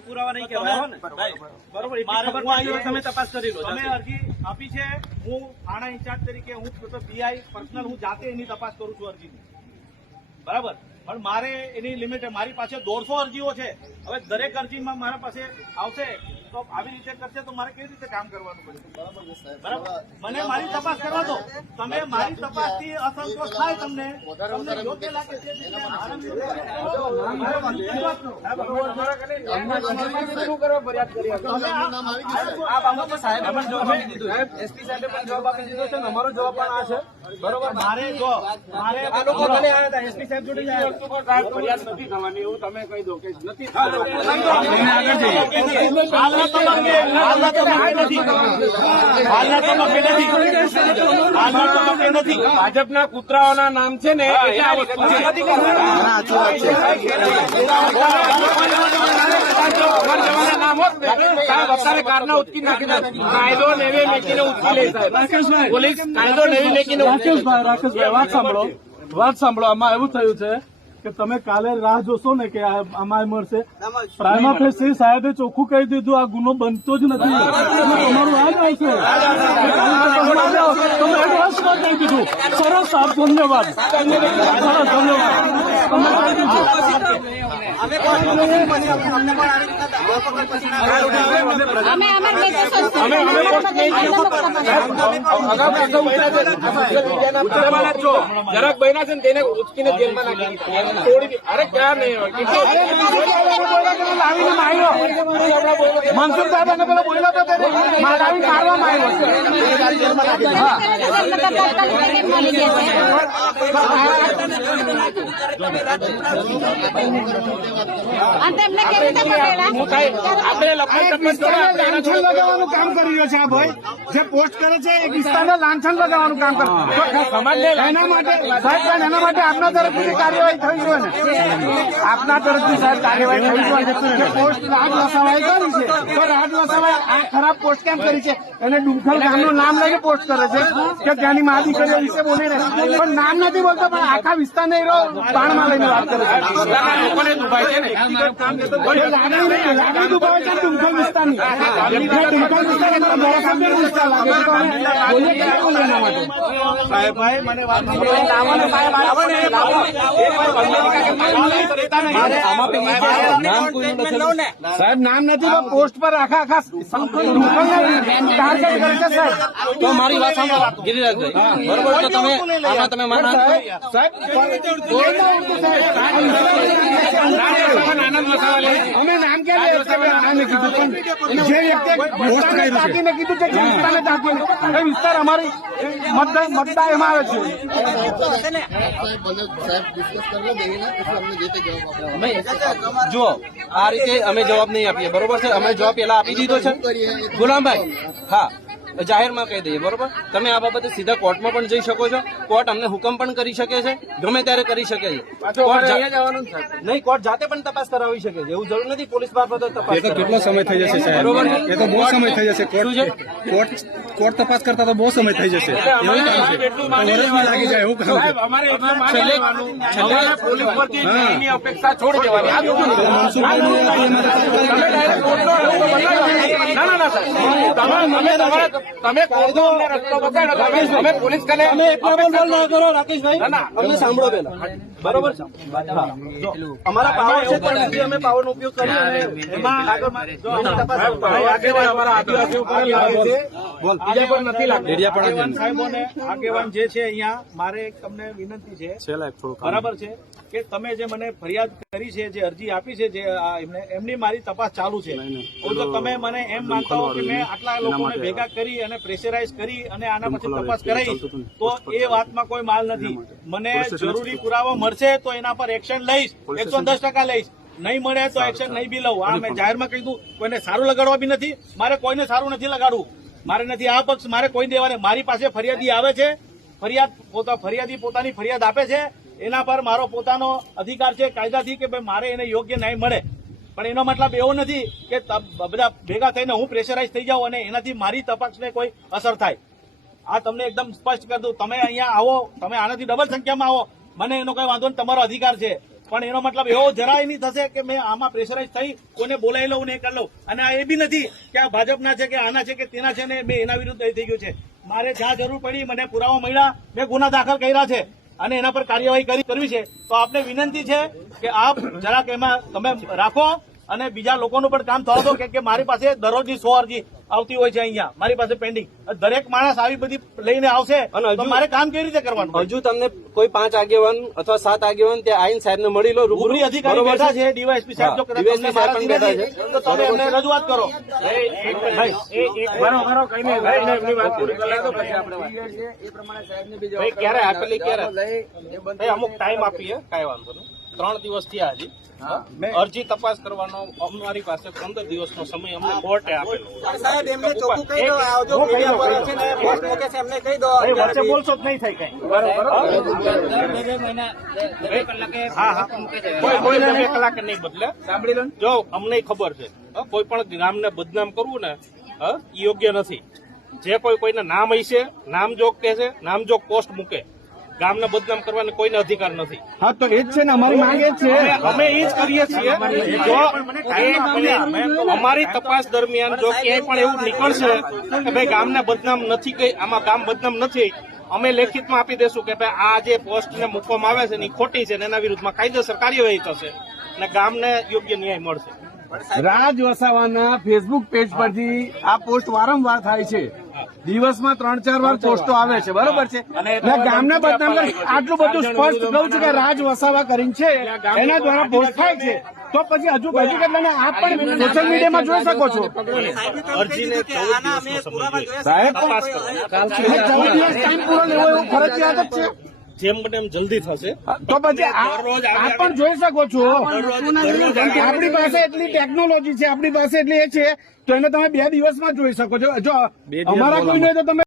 પુરાવા નહીં કહેવાય ને બરોબર તમે તપાસ કરી લો તમે અરજી આપી છે હું થાણા ઇન્ચાર્જ તરીકે હું પીઆઈ પર્સનલ હું જાતે એની તપાસ કરું છું અરજીની બરાબર પણ મારે એની લિમિટ મારી પાસે 150 અરજીઓ છે હવે દરેક અરજીમાં મારા પાસે આવશે તો આવી રીતે કરશે તો મારે કેવી રીતે કામ કરવાનું પડે બરાબર મને મારી તપાસ કરવા દો તમે મારી તપાસથી અસંતોષ થાય તમને યોગ્ય લાગે તે એસપી સાહેબે પણ જવાબ આપી દીધો છે અમારો જવાબ પણ આ છે બરોબર મારે આ લોકો ભલે આવ્યા હતા એસપી સાહેબ જોડે ફરિયાદ નથી થવાની એવું તમે કહી દો કે નથી ભાજપના કૂતરાઓના નામ છે ને નામ હોત અત્યારે કારના ઉચકી નાખી કાયદો નેવે મેકીને ઉચકી લે સાહેબ પોલીસ કાયદો નેવી મેકીને રાકેશભાઈ વાત સાંભળો આમાં એવું થયું છે કે તમે કાલે રાહ જોશો ને કે આમાં મળશે પ્રાઇમા ફેસી સાહેબે ચોખ્ખું કહી દીધું આ ગુનો બનતો જ નથી તમારું આ જ આવશે તમે એડવાન્સમાં કહી દીધું સરસ સાહેબ ધન્યવાદ સરસ ધન્યવાદ તમે કહી દીધું જરાક બન્યા છે ને તેને ઉચકીને જેલમાં નાખી થોડી અરે ક્યાં નહીં મનસુખ સાહેબ પેલો બોલ્યો તો મારવામાં લગાવવાનું કામ કરી રહ્યો છે આ ભાઈ જે પોસ્ટ કરે છે એક વિસ્તારને લાંછન લગાવવાનું કામ કરે એના માટે સાહેબ એના માટે આપના તરફથી કાર્યવાહી થઈ જોઈએ ને આપના તરફથી સાહેબ કાર્યવાહી થઈ જોઈએ પોસ્ટ રાજ વસાવાએ કરી છે તો રાજ વસાવાએ આ ખરાબ પોસ્ટ કેમ કરી છે એને ડુંખલ ગામનું નામ લઈને પોસ્ટ કરે છે કે ત્યાંની મા દીકરીઓ વિશે બોલી રહે પણ નામ નથી બોલતો પણ આખા વિસ્તારને બાણમાં લઈને વાત કરે છે લોકોને દુભાય છે ને લાગણી દુભાવે છે ડુંખલ વિસ્તારની ડુંખલ વિસ્તાર એટલે ધારાસભ્ય વિસ્તાર લાગે સાહેબ મને વાત સાહેબ નામ નથી તો પોસ્ટ પર આખા ટાર્ગેટ કરે છે સાહેબ તો મારી વાત સાંભળો ગિરિરાજભાઈ બરોબર તો તમે આમાં તમે માના અમે નામ ક્યાં કીધું પણ જે વ્યક્તિએ પોસ્ટ કર્યું કીધું કે વિસ્તારને ટાંકીને એ વિસ્તાર અમારી મતદાર એમાં આવે છે જો આ રીતે અમે જવાબ નહીં આપીએ બરોબર છે અમે જવાબ પેલા આપી દીધો છે ગુલામભાઈ હા જાહેરમાં કહી દઈએ બરોબર તમે આ બાબતે સીધા કોર્ટમાં પણ જઈ શકો છો કોર્ટ અમને હુકમ પણ કરી શકે છે ગમે ત્યારે કરી શકે છે નહીં કોર્ટ જાતે પણ તપાસ કરાવી શકે છે એવું જરૂર નથી પોલીસ બાબતે તપાસ કેટલો સમય થઈ જશે બરોબર એ તો બહુ સમય થઈ જશે કોર્ટ તપાસ કરતા તો બહુ સમય થઈ જશે લાગી જાય એવું પોલીસ પરથી એની અપેક્ષા છોડી દેવાની તમે રસ્તો બતાડો અમે પોલીસ કને રાકેશભાઈ અમને સાંભળો પેલા બરોબર છે અમારા પાવર છે ત્યાંથી અમે પાવરનો ઉપયોગ કરી અને એમાં સાહેબોને આગેવાન જે છે અહીંયા મારે તમને વિનંતી છે બરાબર છે કે તમે જે મને ફરિયાદ કરી છે જે અરજી આપી છે જે એમની મારી તપાસ ચાલુ છે તો તમે મને એમ માનતા હો કે મેં આટલા લોકોને ભેગા કરી અને પ્રેશરાઇઝ કરી અને આના પછી તપાસ કરાઈ તો એ વાતમાં કોઈ માલ નથી મને જરૂરી પુરાવા મળશે તો એના પર એક્શન લઈશ 110% લઈશ નહીં મળે તો એક્શન નહીં બી લઉં આ મેં જાહેરમાં કીધું કોઈને સારું લગાડવા બી નથી મારે કોઈને સારું નથી લગાડવું મારે નથી આ પક્ષ મારે કોઈ દેવાને મારી પાસે ફરિયાદી આવે છે ફરિયાદી પોતાની ફરિયાદ આપે છે એના પર મારો પોતાનો અધિકાર છે કાયદાથી કે ભાઈ મારે એને યોગ્ય ન્યાય મળે પણ એનો મતલબ એવો નથી કે બધા ભેગા થઈને હું પ્રેશરાઇઝ થઈ જાઉં અને એનાથી મારી તપાસને કોઈ અસર થાય આ તમને એકદમ સ્પષ્ટ કરી દઉં તમે અહીંયા આવો તમે આનાથી ડબલ સંખ્યામાં આવો મને એનો કોઈ વાંધો નહીં તમારો અધિકાર છે પણ એનો મતલબ એવો જરાય નહીં થશે કે મેં આમાં પ્રેશરાઇઝ થઈ કોઈને બોલાવી લઉં ને એ કરી લઉં. અને આ એ બી નથી કે આ ભાજપના છે કે આના છે કે તેના છે ને મેં એના વિરુદ્ધ થઈ ગયું છે. મારે જ્યાં જરૂર પડી મને પુરાવા મળ્યા, મેં ગુના દાખલ કર્યા છે અને એના પર કાર્યવાહી કરવી છે. તો આપને વિનંતી છે કે આપ જરાક એમાં તમે રાખો અને બીજા લોકોનું પણ કામ થવા દો કે મારી પાસે દરરોજની 100 અરજી આવતી હોય છે. અહીંયા મારી પાસે પેન્ડિંગ, દરેક માણસ આવી બધી લઈને આવશે તો મારે કામ કેવી રીતે કરવાનું? હજુ તમને કોઈ 5 આગેવાન અથવા 7 આગેવાન ત્યાં આઈન સાહેબને મળી લો. રૂબરૂ અધિકારી બેઠા છે, ડીવાયએસપી સાહેબ જો કદાચ તમને મારાથી નથી, તો તમે એમને રજૂઆત કરો. ક્યારે આપેલી ક્યારે અમુક ટાઈમ આપીએ, કઈ વાંધો નહીં. 3 દિવસ થયા હજી. અરજી તપાસ કરવાનો અમારી પાસે 15 દિવસનો સમય અમને કોર્ટે આપેલો. સાહેબ એમને ચોખ્ખું કહી દો, આવજો મીડિયા પર છે ને પોસ્ટ મૂકે છે એમને કહી દો. વચ્ચે બોલશો જ નહીં થાય કઈ. કોઈને 2 કલાકે નહીં બદલે. સાંભળી લો, જો અમને ખબર છે કોઈ પણ ગામને બદનામ કરવું ને એ યોગ્ય નથી. જે કોઈને નામ હશે, નામ જોગ કે છે, નામ જોગ પોસ્ટ મૂકે, ગામને બદનામ કરવાનો કોઈને અધિકાર નથી. હા તો એ જ છે ને, અમારી માંગ એ જ છે. અમે એ જ કરીએ છીએ. જો અમારી તપાસ દરમિયાન જો ક્યાંય પણ એવું નીકળશે કે ભાઈ ગામને બદનામ નથી, કઈ આમાં ગામ બદનામ નથી, અમે લેખિતમાં આપી દેશું કે ભાઈ આ જે પોસ્ટને મૂકવામાં આવે છે ને એ ખોટી છે ને એના વિરુદ્ધમાં કાયદેસર કાર્યવાહી થશે અને ગામને યોગ્ય ન્યાય મળશે. રાજ વસાવાના ફેસબુક પેજ પરથી આ પોસ્ટ વારંવાર થાય છે. દિવસમાં 3-4 વાર પોસ્ટો આવે છે, બરોબર છે. એટલે ગામને બદનામ કરી આટલું બધું સ્પષ્ટ કહું છું કે રાજ વસાવા કરીને છે એના દ્વારા પોસ્ટ થાય છે. તો પછી હજુ કેટલાને આપ પણ સોશિયલ મીડિયામાં જોઈ શકો છો. અરજીને 14 દિવસનો સમય જોઈએ. સાહેબ તપાસ કરો. 14 દિવસ ટાઈમ પૂરો લેવો એવું ફરજિયાત જ છે. જેમ બને એમ જલ્દી થશે. તો પછી આપ પણ જોઈ શકો છો. આપણી પાસે એટલી ટેકનોલોજી છે, આપણી પાસે એટલી એ છે તો એને તમે 2 દિવસમાં જોઈ શકો છો. જો અમારા કોઈને તો તમે